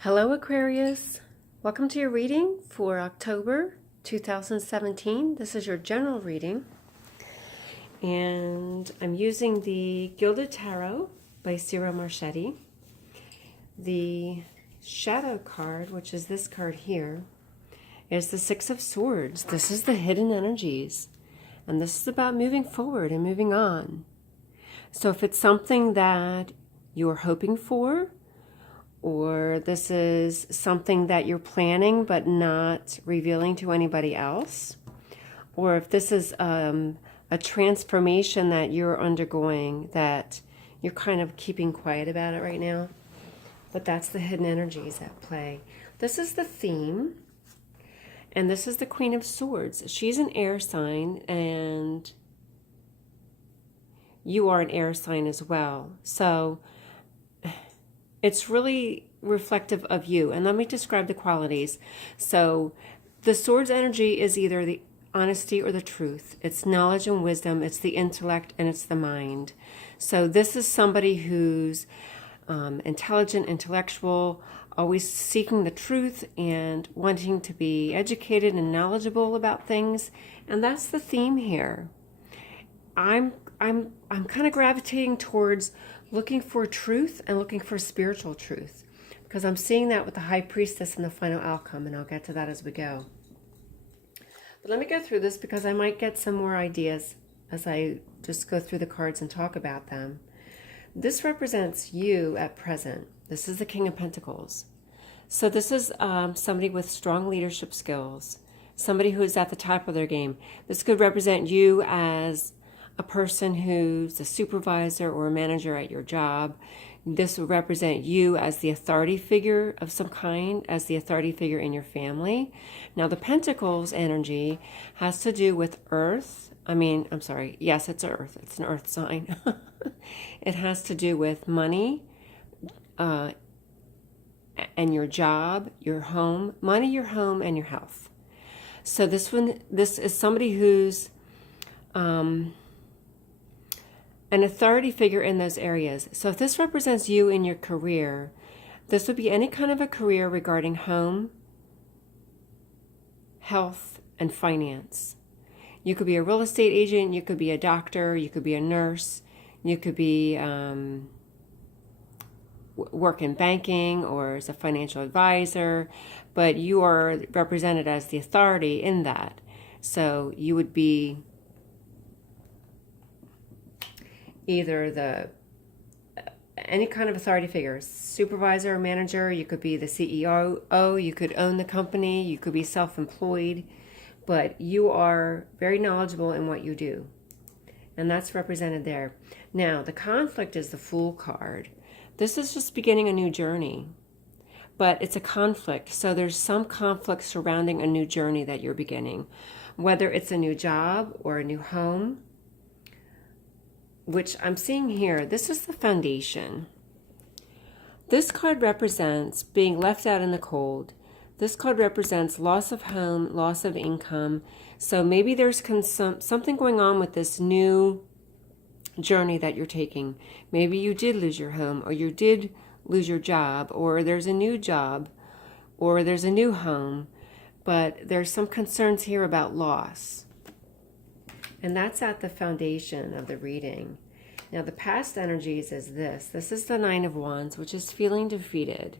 Hello Aquarius, welcome to your reading for October 2017. This is your general reading and I'm using the Gilded Tarot by Ciro Marchetti. The shadow card, which is this card here, is the Six of Swords. This is the hidden energies and this is about moving forward and moving on. So if it's something that you're hoping for, or this is something that you're planning but not revealing to anybody else, or if this is a transformation that you're undergoing that you're kind of keeping quiet about it right now, but that's the hidden energies at play. This is the theme, and this is the Queen of Swords. She's an air sign, and you are an air sign as well. So it's really reflective of you. And let me describe the qualities. So the Swords energy is either the honesty or the truth. It's knowledge and wisdom. It's the intellect and it's the mind. So this is somebody who's intelligent, intellectual, always seeking the truth and wanting to be educated and knowledgeable about things. And that's the theme here. I'm kind of gravitating towards looking for truth and looking for spiritual truth, because I'm seeing that with the High Priestess and the final outcome, and I'll get to that as we go. But let me go through this because I might get some more ideas as I just go through the cards and talk about them. This represents you at present. This is the King of Pentacles. So this is somebody with strong leadership skills, somebody who is at the top of their game. This could represent you as a person who's a supervisor or a manager at your job. This would represent you as the authority figure of some kind, as the authority figure in your family. Now, the Pentacles energy has to do with earth. Yes, it's earth. It's an earth sign. It has to do with money and your job, your home, money, your home, and your health. So this is somebody who's an authority figure in those areas. So if this represents you in your career, this would be any kind of a career regarding home, health, and finance. You could be a real estate agent, you could be a doctor, you could be a nurse, you could be work in banking or as a financial advisor, but you are represented as the authority in that. So you would be either any kind of authority figure, supervisor, manager. You could be the CEO, you could own the company, you could be self-employed, but you are very knowledgeable in what you do. And that's represented there. Now, the conflict is the Fool card. This is just beginning a new journey, but it's a conflict. So there's some conflict surrounding a new journey that you're beginning, whether it's a new job or a new home, which I'm seeing here. This is the foundation. This card represents being left out in the cold. This card represents loss of home, loss of income. So maybe there's something going on with this new journey that you're taking. Maybe you did lose your home, or you did lose your job, or there's a new job, or there's a new home, but there's some concerns here about loss. And that's at the foundation of the reading. Now, the past energies is this. This is the Nine of Wands, which is feeling defeated.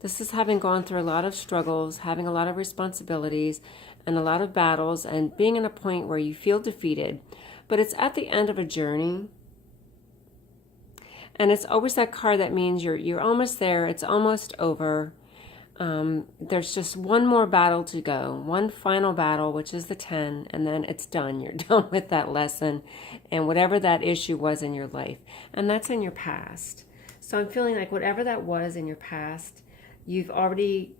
This is having gone through a lot of struggles, having a lot of responsibilities, and a lot of battles, and being in a point where you feel defeated. But it's at the end of a journey. And it's always that card that means you're almost there. It's almost over. There's just one more battle to go, one final battle, which is the 10, and then it's done. You're done with that lesson and whatever that issue was in your life. And that's in your past. So I'm feeling like whatever that was in your past, you've already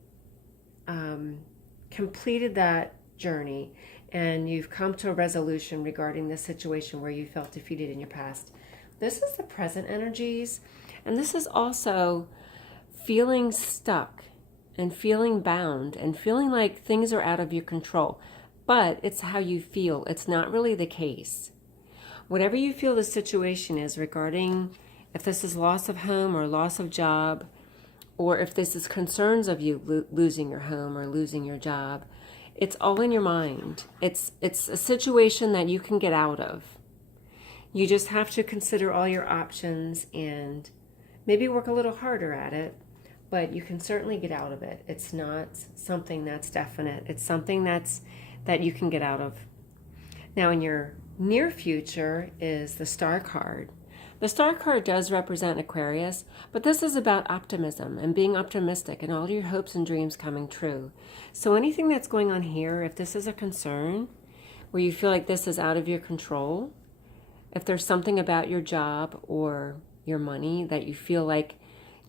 completed that journey, and you've come to a resolution regarding this situation where you felt defeated in your past. This is the present energies, and this is also feeling stuck and feeling bound and feeling like things are out of your control. But it's how you feel. It's not really the case. Whatever you feel the situation is regarding, if this is loss of home or loss of job or if this is concerns of you losing your home or losing your job, it's all in your mind. It's a situation that you can get out of. You just have to consider all your options and maybe work a little harder at it, but you can certainly get out of it. It's not something that's definite. It's something that you can get out of. Now, in your near future is the Star card. The Star card does represent Aquarius, but this is about optimism and being optimistic and all your hopes and dreams coming true. So anything that's going on here, if this is a concern where you feel like this is out of your control, if there's something about your job or your money that you feel like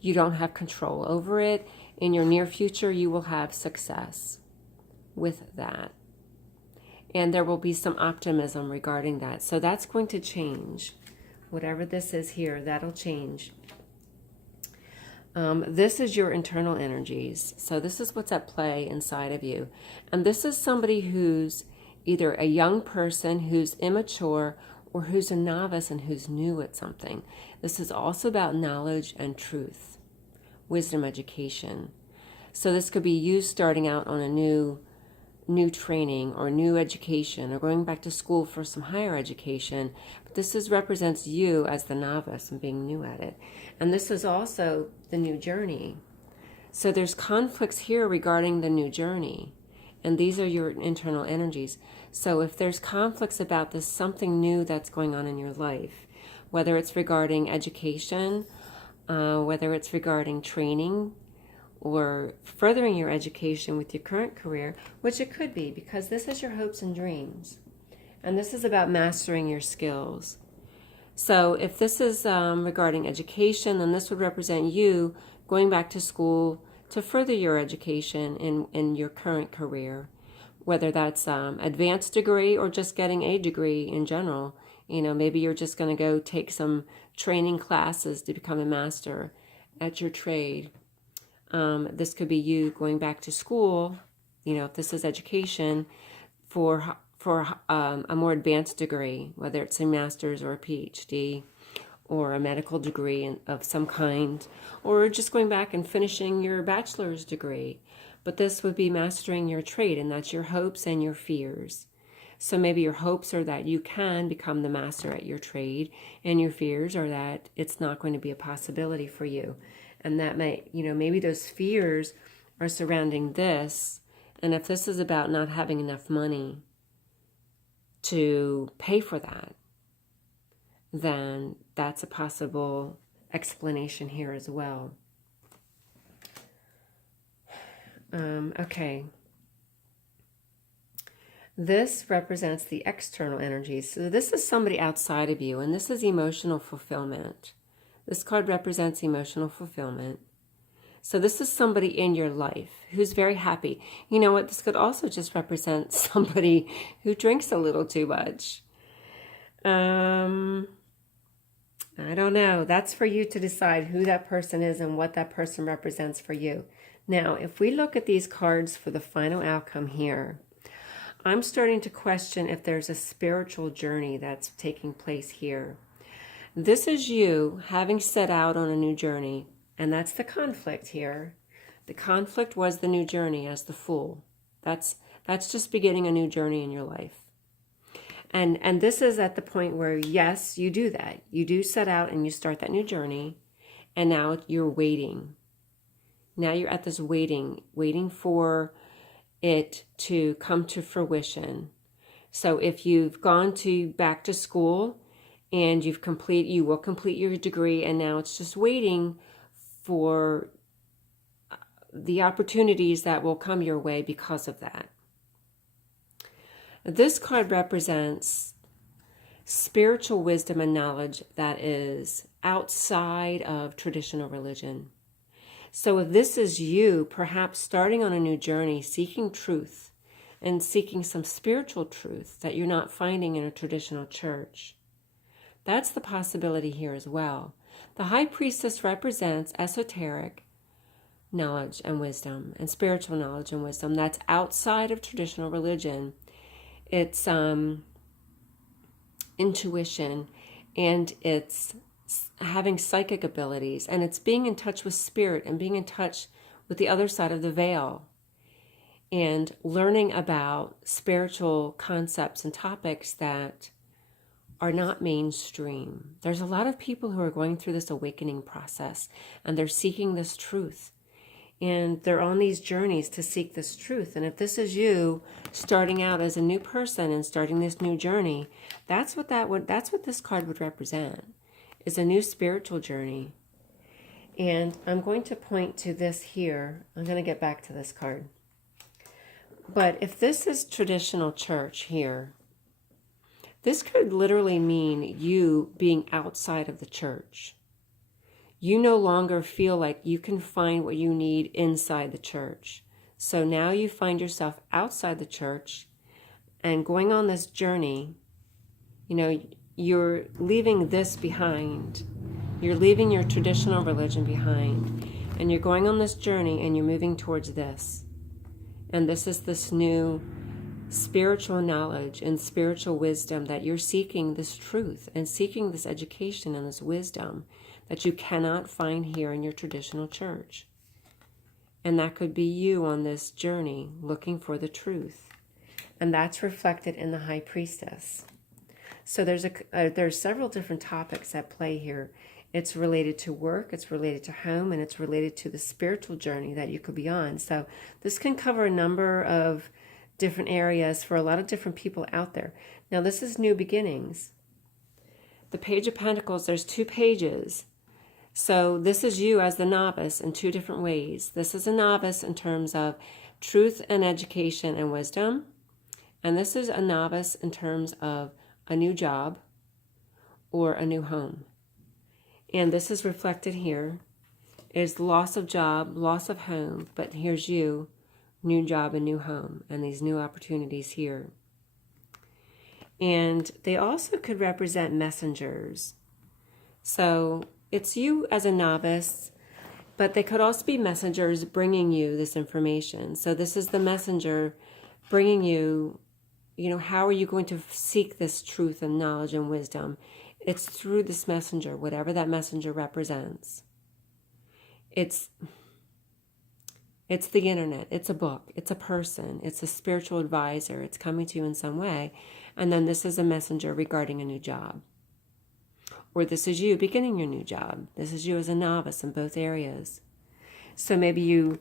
you don't have control over it, in your near future you will have success with that. And there will be some optimism regarding that. So that's going to change. Whatever this is here, that'll change. This is your internal energies. So this is what's at play inside of you. And this is somebody who's either a young person who's immature or who's a novice and who's new at something. This is also about knowledge and truth, wisdom, education. So this could be you starting out on a new training or new education or going back to school for some higher education. But this represents you as the novice and being new at it. And this is also the new journey. So there's conflicts here regarding the new journey. And these are your internal energies. So if there's conflicts about this, something new that's going on in your life, whether it's regarding education, whether it's regarding training, or furthering your education with your current career, which it could be, because this is your hopes and dreams. And this is about mastering your skills. So if this is regarding education, then this would represent you going back to school to further your education in your current career, whether that's advanced degree or just getting a degree in general. You know, maybe you're just going to go take some training classes to become a master at your trade. This could be you going back to school, you know, if this is education, for a more advanced degree, whether it's a master's or a PhD or a medical degree of some kind, or just going back and finishing your bachelor's degree. But this would be mastering your trade, and that's your hopes and your fears. So maybe your hopes are that you can become the master at your trade, and your fears are that it's not going to be a possibility for you. And that may, you know, maybe those fears are surrounding this. And if this is about not having enough money to pay for that, then that's a possible explanation here as well. Okay. This represents the external energies. So this is somebody outside of you, and this is emotional fulfillment. This card represents emotional fulfillment. So this is somebody in your life who's very happy. You know what? This could also just represent somebody who drinks a little too much. I don't know. That's for you to decide who that person is and what that person represents for you. Now, if we look at these cards for the final outcome here, I'm starting to question if there's a spiritual journey that's taking place here. This is you having set out on a new journey, and that's the conflict here. The conflict was the new journey as the Fool. That's just beginning a new journey in your life. And this is at the point where, yes, you do that. You do set out and you start that new journey, and now you're waiting. Now you're at this waiting for it to come to fruition. So if you've gone back to school, and you will complete your degree, and now it's just waiting for the opportunities that will come your way because of that. This card represents spiritual wisdom and knowledge that is outside of traditional religion. So if this is you, perhaps starting on a new journey, seeking truth and seeking some spiritual truth that you're not finding in a traditional church, that's the possibility here as well. The High Priestess represents esoteric knowledge and wisdom, and spiritual knowledge and wisdom that's outside of traditional religion. It's intuition, and it's having psychic abilities, and it's being in touch with spirit and being in touch with the other side of the veil and learning about spiritual concepts and topics that are not mainstream. There's a lot of people who are going through this awakening process, and they're seeking this truth. And they're on these journeys to seek this truth. And if this is you starting out as a new person and starting this new journey, that's what this card would represent, is a new spiritual journey. And I'm going to point to this here. I'm going to get back to this card. But if this is traditional church here, this could literally mean you being outside of the church. You no longer feel like you can find what you need inside the church. So now you find yourself outside the church and going on this journey. You know, you're leaving this behind. You're leaving your traditional religion behind. And you're going on this journey and you're moving towards this. And this is this new spiritual knowledge and spiritual wisdom that you're seeking this truth and seeking this education and this wisdom that you cannot find here in your traditional church. And that could be you on this journey looking for the truth. And that's reflected in the High Priestess. So there's several different topics at play here. It's related to work, it's related to home, and it's related to the spiritual journey that you could be on. So this can cover a number of different areas for a lot of different people out there. Now this is new beginnings. The Page of Pentacles, there's 2 pages. So this is you as the novice in 2 different ways. This is a novice in terms of truth and education and wisdom. And this is a novice in terms of a new job or a new home. And this is reflected here is loss of job, loss of home, but here's you, new job and new home, and these new opportunities here. And they also could represent messengers. So it's you as a novice, but they could also be messengers bringing you this information. So this is the messenger bringing you, how are you going to seek this truth and knowledge and wisdom? It's through this messenger, whatever that messenger represents. It's the internet, it's a book, it's a person, it's a spiritual advisor, it's coming to you in some way. And then this is a messenger regarding a new job. Or this is you beginning your new job. This is you as a novice in both areas. So maybe you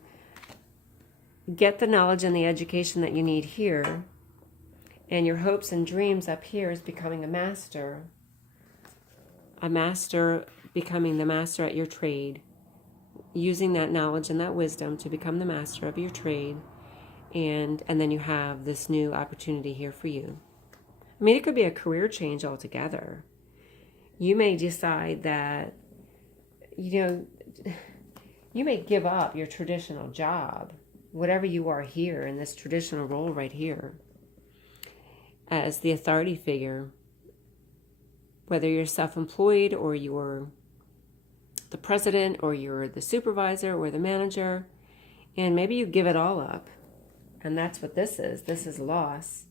get the knowledge and the education that you need here, and your hopes and dreams up here is becoming a master becoming the master at your trade, using that knowledge and that wisdom to become the master of your trade, and then you have this new opportunity here for you. I mean, it could be a career change altogether. You may decide that, you may give up your traditional job, whatever you are here in this traditional role right here, as the authority figure, whether you're self-employed or you're the president or you're the supervisor or the manager, and maybe you give it all up. And that's what this is. This is loss.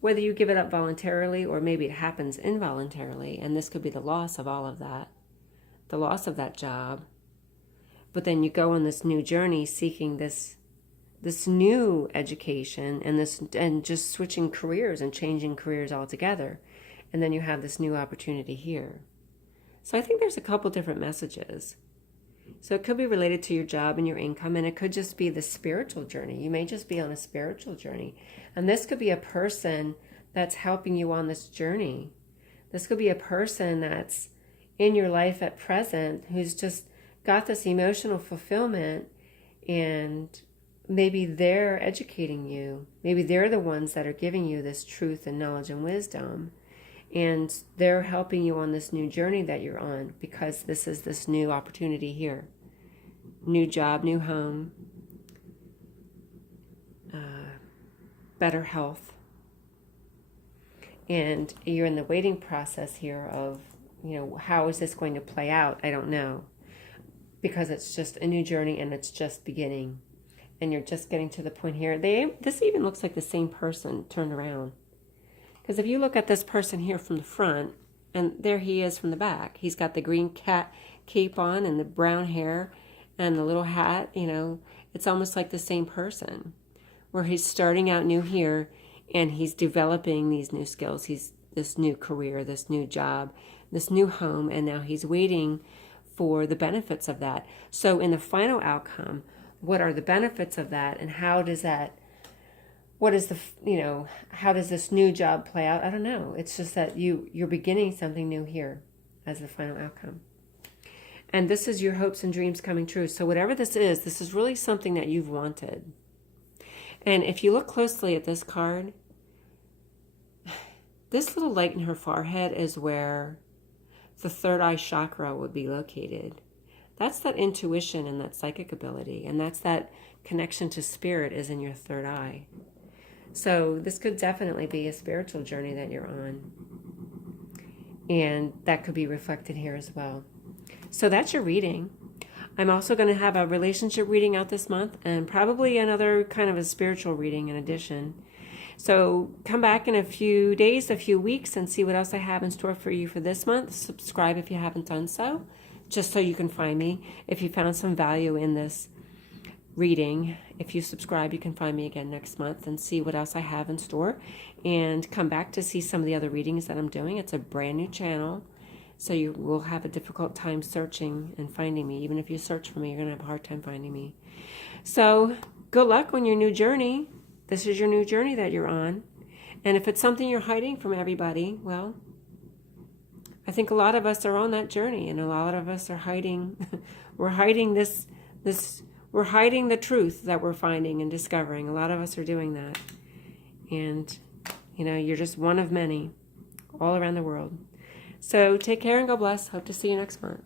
Whether you give it up voluntarily or maybe it happens involuntarily, and this could be the loss of all of that, the loss of that job. But then you go on this new journey seeking this new education and just switching careers and changing careers altogether. And then you have this new opportunity here. So I think there's a couple different messages. So it could be related to your job and your income, and it could just be the spiritual journey. You may just be on a spiritual journey. And this could be a person that's helping you on this journey. This could be a person that's in your life at present who's just got this emotional fulfillment, and maybe they're educating you. Maybe they're the ones that are giving you this truth and knowledge and wisdom. And they're helping you on this new journey that you're on, because this is this new opportunity here. New job, new home, better health. And you're in the waiting process here of, how is this going to play out? I don't know. Because it's just a new journey and it's just beginning. And you're just getting to the point here. This even looks like the same person turned around. Because if you look at this person here from the front, And there he is from the back. He's got the green cat cape on and the brown hair and the little hat. You know, it's almost like the same person, where he's starting out new here and he's developing these new skills. He's this new career, this new job, this new home, and now he's waiting for the benefits of that. So in the final outcome, what are the benefits of that, and how does that, what is the, you know, how does this new job play out? I don't know. It's just that you're beginning something new here as the final outcome. And this is your hopes and dreams coming true. So whatever this is really something that you've wanted. And if you look closely at this card, this little light in her forehead is where the third eye chakra would be located. That's that intuition and that psychic ability. And that's that connection to spirit is in your third eye. So this could definitely be a spiritual journey that you're on. And that could be reflected here as well. So that's your reading. I'm also going to have a relationship reading out this month, and probably another kind of a spiritual reading in addition. So come back in a few days, a few weeks, and see what else I have in store for you for this month. Subscribe if you haven't done so, just so you can find me. If you found some value in this reading, if you subscribe, you can find me again next month and see what else I have in store. And come back to see some of the other readings that I'm doing. It's a brand new channel, so you will have a difficult time searching and finding me. Even if you search for me, you're going to have a hard time finding me. So good luck on your new journey. This is your new journey that you're on. And if it's something you're hiding from everybody, well, I think a lot of us are on that journey, and a lot of us are hiding. We're hiding we're hiding the truth that we're finding and discovering. A lot of us are doing that. And, you know, you're just one of many all around the world. So take care and God bless. Hope to see you next month.